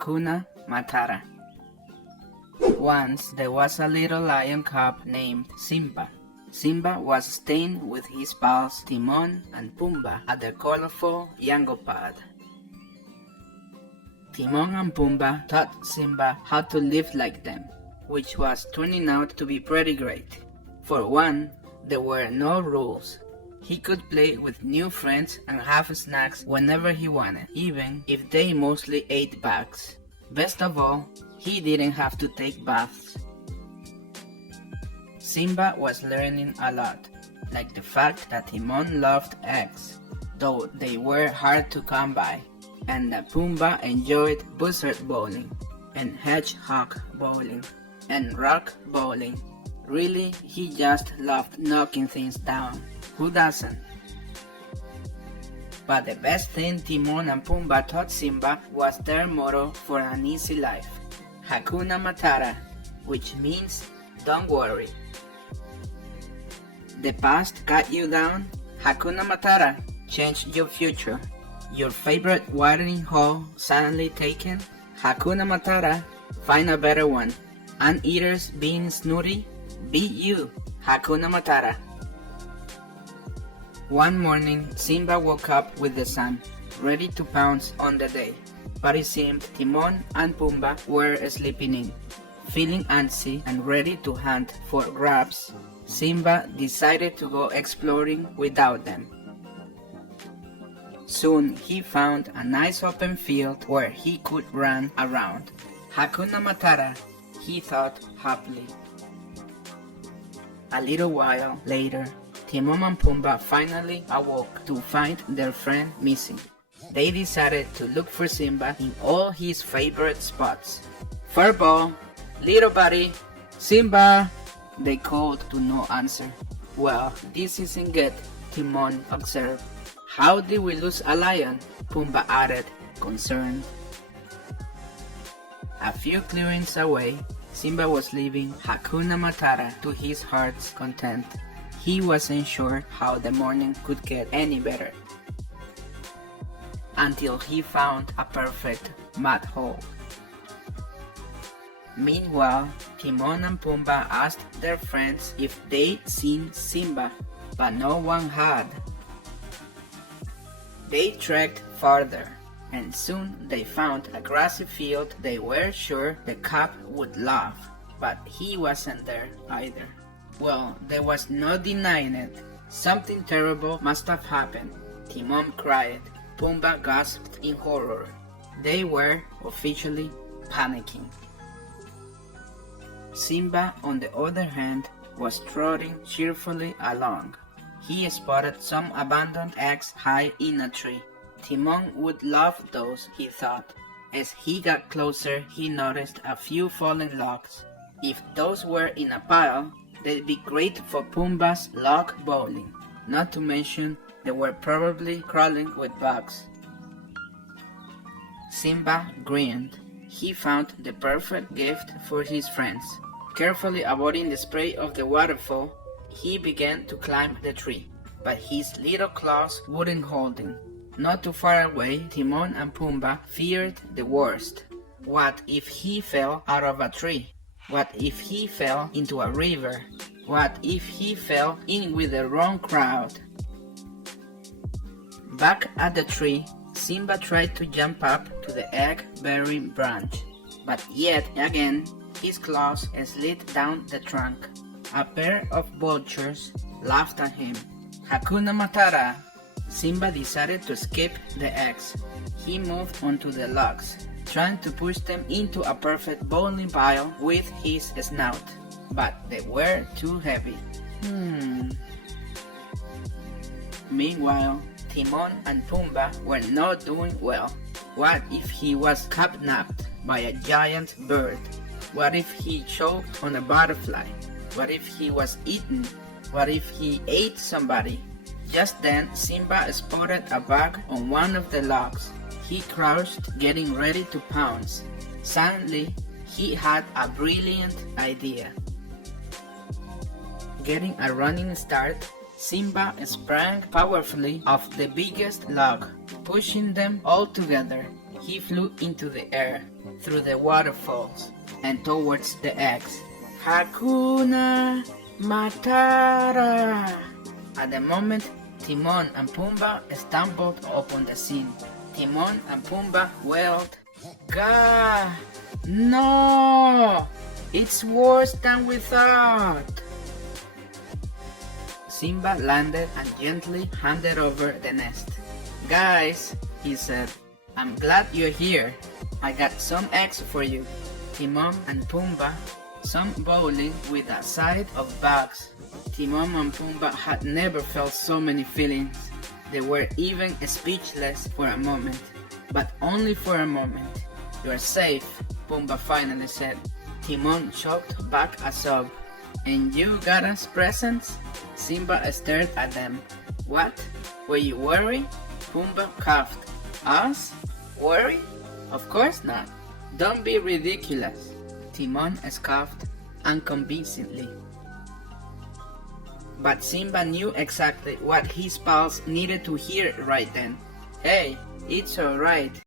Hakuna Matata. Once there was a little lion cub named Simba. Simba was staying with his pals Timon and Pumbaa at their colorful Yango pod. Timon and Pumbaa taught Simba how to live like them, which was turning out to be pretty great. For one, there were no rules. He could play with new friends and have snacks whenever he wanted, even if they mostly ate bugs. Best of all, he didn't have to take baths. Simba was learning a lot, like the fact that Timon loved eggs, though they were hard to come by, and that Pumbaa enjoyed buzzard bowling, and hedgehog bowling, and rock bowling. Really, he just loved knocking things down. Who doesn't? But the best thing Timon and Pumbaa taught Simba was their motto for an easy life, Hakuna Matata, which means don't worry. The past got you down, Hakuna Matata changed your future. Your favorite watering hole suddenly taken, Hakuna Matata, find a better one. Anteaters being snooty, be you, Hakuna Matata. One morning, Simba woke up with the sun, ready to pounce on the day. But it seemed Timon and Pumbaa were sleeping in. Feeling antsy and ready to hunt for grubs, Simba decided to go exploring without them. Soon he found a nice open field where he could run around. Hakuna Matata, he thought happily. A little while later, Timon and Pumbaa finally awoke to find their friend missing. They decided to look for Simba in all his favorite spots. Furball, little buddy, Simba, they called to no answer. Well, this isn't good, Timon observed. How did we lose a lion? Pumbaa added, concerned. A few clearings away, Simba was leaving Hakuna Matata to his heart's content. He wasn't sure how the morning could get any better, until he found a perfect mud hole. Meanwhile, Timon and Pumbaa asked their friends if they'd seen Simba, but no one had. They trekked farther, and soon they found a grassy field they were sure the cub would love, but he wasn't there either. Well, there was no denying it. Something terrible must have happened. Timon cried. Pumbaa gasped in horror. They were officially panicking. Simba, on the other hand, was trotting cheerfully along. He spotted some abandoned eggs high in a tree. Timon would love those, he thought. As he got closer, he noticed a few fallen logs. If those were in a pile, they'd be great for Pumbaa's log bowling. Not to mention, they were probably crawling with bugs. Simba grinned. He found the perfect gift for his friends. Carefully avoiding the spray of the waterfall, he began to climb the tree, but his little claws wouldn't hold him. Not too far away, Timon and Pumbaa feared the worst. What if he fell out of a tree? What if he fell into a river? What if he fell in with the wrong crowd? Back at the tree, Simba tried to jump up to the egg-bearing branch, but yet again his claws slid down the trunk. A pair of vultures laughed at him. Hakuna Matata! Simba decided to skip the eggs. He moved onto the logs, trying to push them into a perfect bowling pile with his snout, but they were too heavy. Meanwhile, Timon and Pumbaa were not doing well. What if he was kidnapped by a giant bird? What if he choked on a butterfly? What if he was eaten? What if he ate somebody? Just then, Simba spotted a bug on one of the logs. He crouched, getting ready to pounce. Suddenly, he had a brilliant idea. Getting a running start, Simba sprang powerfully off the biggest log, pushing them all together. he flew into the air, through the waterfalls, and towards the eggs. Hakuna Matata! At the moment, Timon and Pumbaa stumbled upon the scene. Timon and Pumbaa wailed, "Gah! No! It's worse than we thought!" Simba landed and gently handed over the nest. "Guys," he said, "I'm glad you're here. I got some eggs for you." Timon and Pumbaa, some bowling with a side of bugs. Timon and Pumbaa had never felt so many feelings. They were even speechless for a moment, but only for a moment. "You're safe," Pumbaa finally said. Timon choked back a sob. "And you got us presents?" Simba stared at them. "What? Were you worried?" Pumbaa coughed. "Us? Worry? Of course not. Don't be ridiculous." Timon scoffed unconvincingly. But Simba knew exactly what his pals needed to hear right then. "Hey, it's alright.